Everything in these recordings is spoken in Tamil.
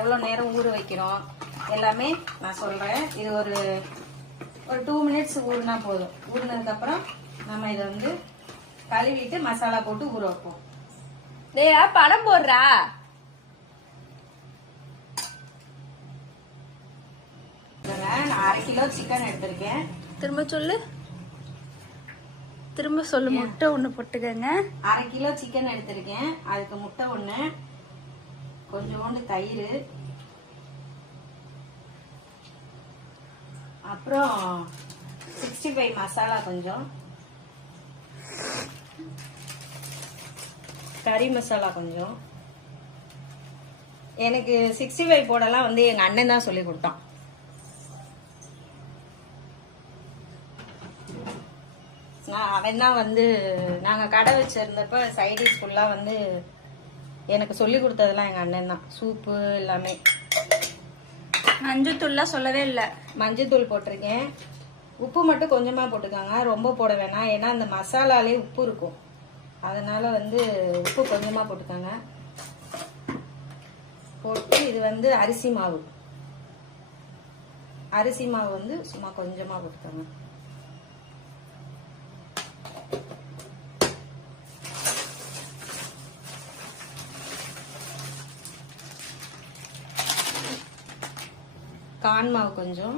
எவ்வளோ நேரம் ஊற வைக்கிறோம் எல்லாமே நான் சொல்கிறேன். இது ஒரு 2 மினிட்ஸ் ஊறினா போதும். ஊறினதுக்கப்புறம் நம்ம இதை வந்து கழுவிட்டு மசாலா போட்டு ஊற வைப்போம். படம் போடுறா. நான் 1/2 கிலோ சிக்கன் எடுத்திருக்கேன். திரும்ப சொல்லு. முட்டை 1 போட்டுக்கங்க. 1/2 கிலோ சிக்கன் எடுத்திருக்கேன். அதுக்கு முட்டை 1, கொஞ்சோண்டு தயிர், அப்புறம் 65 மசாலா, கொஞ்சம் கறி மசாலா கொஞ்சம். எனக்கு 65 போடலாம் வந்து எங்க அண்ணன் தான் சொல்லி கொடுத்தான். அவன் தான் வந்து நாங்க கடை வச்சிருந்தப்ப சைடிஷ் ஃபுல்லா வந்து எனக்கு சொல்லி கொடுத்ததெல்லாம் எங்க அண்ணன் தான். சூப்பு எல்லாமே. மஞ்சத்தூள்லாம் சொல்லவே இல்லை. மஞ்சத்தூள் போட்டிருக்கேன். உப்பு மட்டும் கொஞ்சமா போட்டுக்காங்க, ரொம்ப போட வேணாம். ஏன்னா அந்த மசாலாலே உப்பு இருக்கும். அதனால வந்து உப்பு கொஞ்சமா போட்டுக்காங்க. போட்டு இது வந்து அரிசி மாவு. அரிசி மாவு வந்து சும்மா கொஞ்சமா போட்டுக்காங்க. கார்ன் மாவு கொஞ்சம்.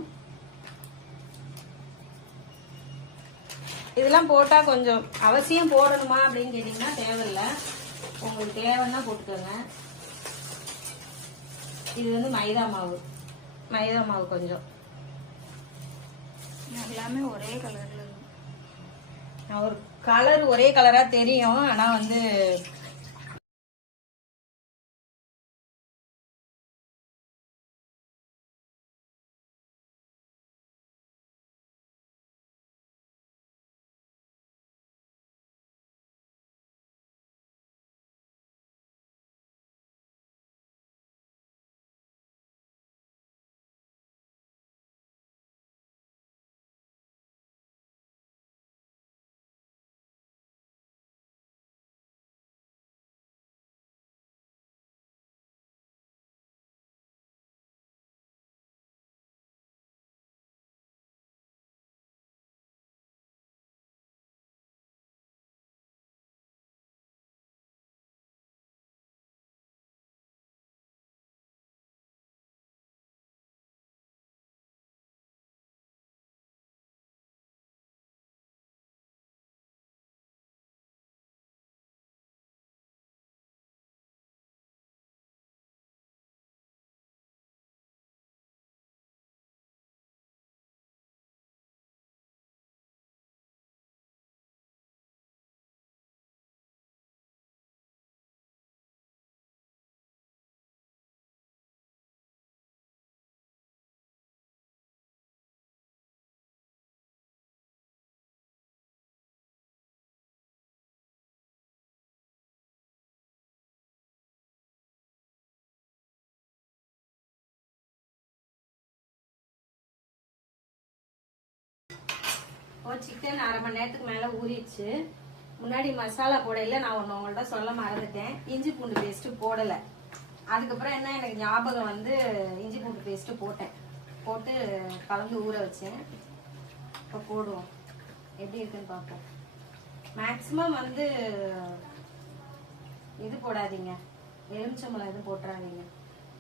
இதெல்லாம் போட்டா கொஞ்சம் அவசியம் போடணுமா அப்படின்னு கேட்டீங்கன்னா தேவையில்லை. உங்களுக்கு தேவைன்னா போட்டுக்கோங்க. இது வந்து மைதா மாவு. மைதா மாவு கொஞ்சம். எல்லாமே ஒரே கலர்ல. ஒரு கலர் ஒரே கலரா தெரியும், ஆனா வந்து சிக்கன் 1/2 மணி நேரத்துக்கு மேல ஊறிடுச்சு. முன்னாடி மசாலா போடையில நான் ஒண்ணு உங்கள்ட்ட சொல்ல மறந்துட்டேன். இஞ்சி பூண்டு பேஸ்ட் போடல. அதுக்கப்புறம் என்ன எனக்கு ஞாபகம் வந்து இஞ்சி பூண்டு பேஸ்ட் போட்டேன். போட்டு கலந்து ஊற வச்சேன். இப்போ போடுவோம், எப்படி இருக்குன்னு பார்ப்போம். மேக்சிமம் வந்து இது போடாதீங்க, எலுமிச்சம்பழம் எதுவும் போட்டுறாதீங்க.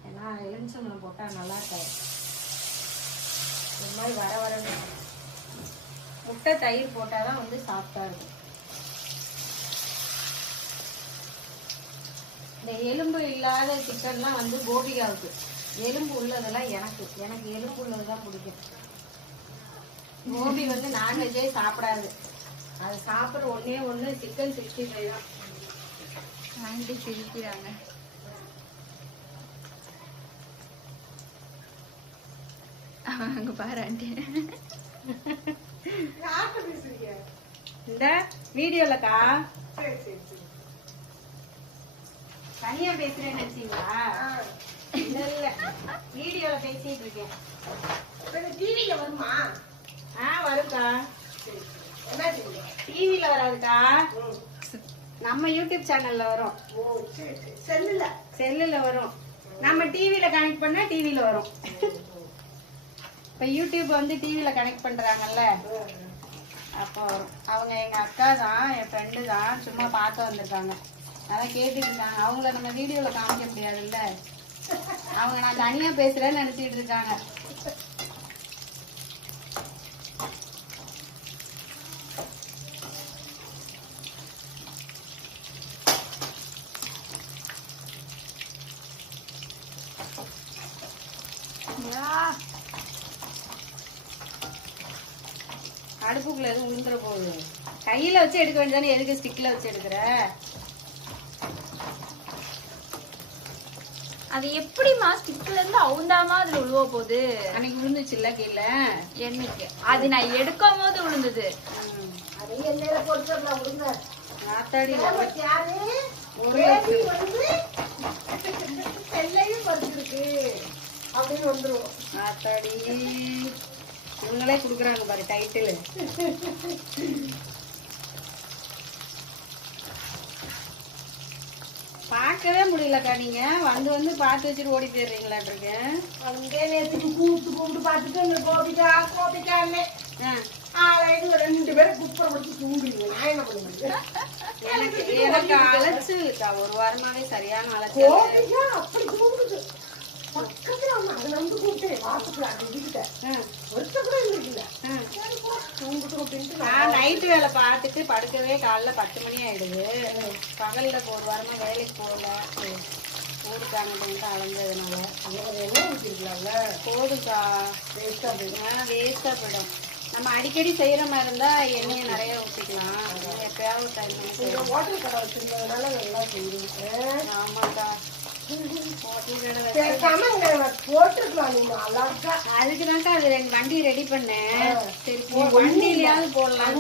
ஏன்னா எலுமிச்சம்பழம் போட்டா நல்லா இருக்காது. இந்த மாதிரி வர வர முட்டை தயிர் போட்டாதான் வந்து சாஃப்டா இருக்கும். இந்த எலும்பு இல்லாத சிக்கன்லாம் வந்து கோபிகாவுக்கு, எலும்பு உள்ளதெல்லாம் எனக்கு எலும்பு உள்ளதுதான் பிடிக்கும். கோபி வந்து நான்வெஜ்ஜே சாப்பிடாது. அது சாப்பிட்ற ஒண்ணு சிக்கன் 65 தான். ஆண்டி சிரிக்கிறாங்க. அங்க பாரு ஆண்டி. இந்த வீடியோலக்கா தனியா பேசுறேன்னு நினைச்சீங்களா? இல்ல, வீடியோல பேசிட்டு இருக்கேன். டிவில வருமா? வரும்க்கா. டிவில வராதுக்கா, நம்ம யூடியூப் சேனல்ல வரும். செல்லுல வரும். நம்ம டிவில கனெக்ட் பண்ணா டிவில வரும். இப்ப யூடியூப் வந்து டிவில கனெக்ட் பண்றாங்கல்ல, அப்போ வரும். அவங்க எங்க அக்கா தான், என் ஃப்ரெண்டு தான், சும்மா பார்க்க வந்திருக்காங்க. அதான் கேட்டுட்டு இருக்காங்க. அவங்கள நம்ம வீடியோல காமிக்க முடியாதுல்ல, அவங்க நான் தனியா பேசுறேன்னு நினைச்சிட்டு இருக்காங்க. அடுப்புக்குள்ள எதுவும் உளுந்துற போகுது. கையில வச்சு எடுக்க வேண்டியதானே, எதுக்கு ஸ்டிக்ல வச்சு எடுக்கிற? அது எப்படிமா ஸ்டிக்ல இருந்து அவுந்தாமா அதுல விழுவ போகுது? அன்னைக்கு விழுந்துச்சு இல்ல கீழே, என்னைக்கு அது நான் எடுக்கும் போது விழுந்தது. ஆத்தாடி ஆத்தாடி இவங்களே குடுக்குறாங்க பாரு டைட்டில். பார்க்கவே முடியலக்கா, நீங்க வந்து வந்து பார்த்து வச்சுட்டு ஓடி போயிடுறீங்களான் இருக்கேன். அங்கே நேற்றுக்கு கூப்பிட்டு பார்த்துட்டு கோபிக்கா கோபிக்கான்னு ரெண்டு பேரும் குப்புறப்படுத்தி தூங்குறீங்க. நான் என்ன பண்ணுவேன்? எனக்கு அலைச்சல்க்கா, ஒரு வாரமாவே சரியான அலைச்சல். கோபிக்கா அப்படி தூங்குது. பக்கத்துல அது வந்து கூப்பிட்டு வாசப்படாது வீட்டுல ஒருத்த கூட இருக்குல்ல தூங்குட்டு அப்படின்ட்டு நான் நைட்டு வேலை பார்த்துட்டு படுக்கவே காலைல 10 மணி ஆயிடுது. பகல்ல ஒரு வாரமா வேலைக்கு போகல, ஊருக்கு அங்கிட்டு அலைஞ்சதுனால என்ன ஊற்றிருக்கலாம்ல போதுக்கா, வேஸ்டா போயிடும். வேஸ்டா போயிடும். நம்ம அடிக்கடி செய்யற மாதிரி இருந்தா எண்ணெயை நிறைய ஊற்றிக்கலாம். எப்பயாவது டைம் ஹோட்டல் கடை வச்சிருந்ததுனால நல்லா செய்யுங்க. ஆமாக்கா, போட்டுருக்கலாம் நீங்க அழகா. அதுக்குதான்க்கா அது 2 வண்டி ரெடி பண்ணேன். சரி வண்டியிலயாவது போடலாம்.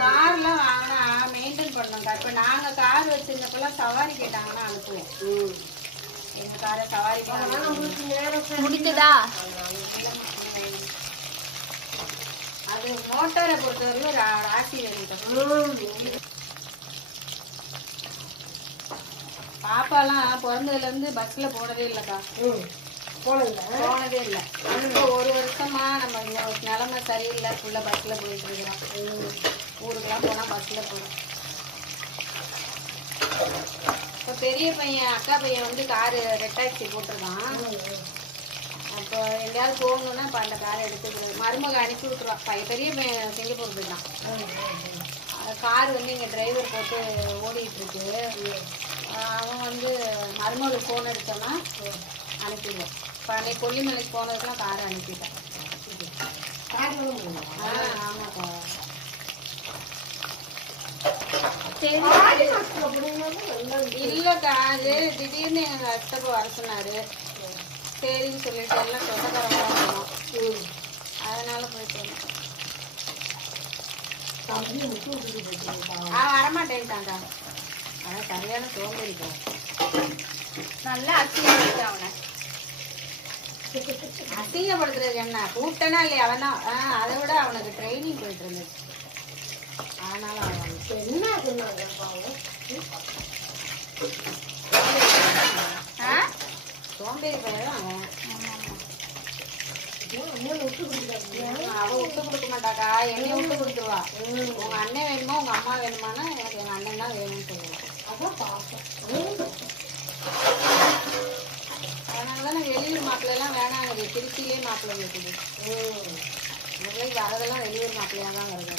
கார்லாம் வாங்கினா மெயின்டைன் பண்ணோம்க்கா. இப்ப நாங்க கார் வச்சிருந்தப்பெல்லாம் சவாரி கேட்டாங்கன்னா அனுப்புவோம். எங்க காரை சவாரி முடித்ததா? அது மோட்டாரை பொறுத்தவரைக்கும் ராசி வேணும். பாப்பாலாம் பிறந்ததுல இருந்து பஸ்ல போனதே இல்லக்கா, போனதே இல்ல. ஒரு வருஷமா நம்ம நிலைமை சரியில்லை, ஃபுல்லா பஸ்ல போயிட்டு இருக்கிறோம். ஊருக்கெல்லாம் போனா பஸ்ல போறோம். இப்ப பெரிய பையன் அக்கா பையன் வந்து காரு ரெட் டாக்ஸி போட்டிருக்கான். அப்போ எங்கேயாவது போகணும்னா இப்ப அந்த காரை எடுத்து மருமக அனுப்பி விட்டுருவான். பெரிய பையன் சிங்கப்பூர் போயிட்டான். கார் வந்து இங்க டிரைவர் போட்டு ஓடிட்டு இருக்கு. அவன் வந்து மருமகளுக்கு போன் அடிச்சோன்னா அனுப்பிடுவோம். இப்போ அன்னைக்கு கொல்லிமலைக்கு போனதுக்கெல்லாம் காரை அனுப்பிட்டேன். ஆமாக்கா. இல்லக்கா, அது திடீர்னு எங்க அத்தை வர சொன்னாரு. சரின்னு சொல்லிட்டு எல்லாம் சொந்தக்காரங்க வரணும், அதனால போயிட்டு வரமாட்டேன்ட்டாங்க. அதான் சரியான சோம்பேறிக்கும். நல்லா அசிங்கப்படுத்த அவனை. அசிங்கப்படுத்துறது என்ன, கூப்பிட்டனா இல்லையா அவன் தான். அதை விட அவனுக்கு ட்ரைனிங் போயிட்டு இருந்துச்சு, அதனால அவன் சோம்பேறி பையன் அவன். அவ விட்டு கொடுக்க மாட்டாக்கா, என்னைய விட்டு கொடுத்துருவா. உங்க அண்ணன் வேணுமா உங்க அம்மா வேணுமானா எனக்கு எங்க அண்ணன் தான் வேணும்னு சொல்லுவான். அதனாலதான் வெளியூர் மாப்பிள்ளை எல்லாம் வேணாங்க, திருச்சியிலே மாப்பிள்ளை இருக்குது. வரதெல்லாம் வெளியூர் மாப்பிள்ளையா தான் வருது.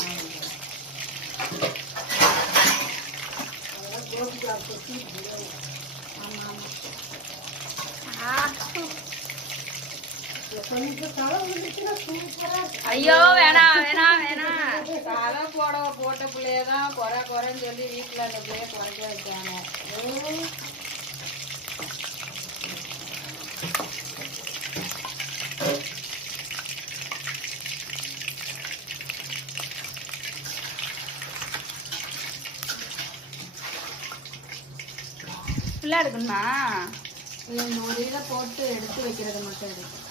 ஐயோ வேணாம் வேணாம் வேணாம். தலை புடவை போட்ட பிள்ளையதான் குறைன்னு சொல்லி வீட்டுல அந்த பிள்ளைய குறைக்க வச்சாங்க. ஃபுல்லா எடுக்கணுமா? ஒரு இதை போட்டு எடுத்து வைக்கிறது மட்டும் எடுக்கும்.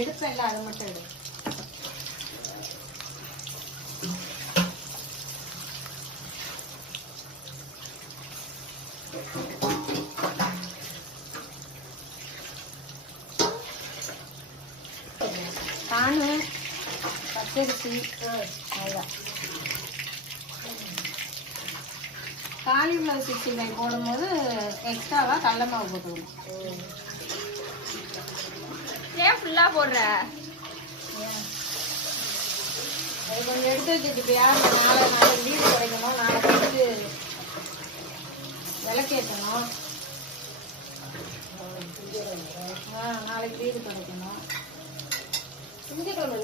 எடுப்பேன்ல அதை மட்டும் எடு. பச்சரிசி அதுதான். காலிஃப்ளவர் 65 போடும்போது எக்ஸ்ட்ராவாக கடல மாவு போட்டுக்கணும். ஏன் ஃபுல்லா போடுற? அது கொஞ்சம் எடுத்து வச்சுக்கிட்டியா? நாளைக்கு வீடு கிடைக்கணும், நாளைக்கு வந்து விளக்கேற்றணும். நாளைக்கு வீடு கிடைக்கணும். திங்கக்கிழமை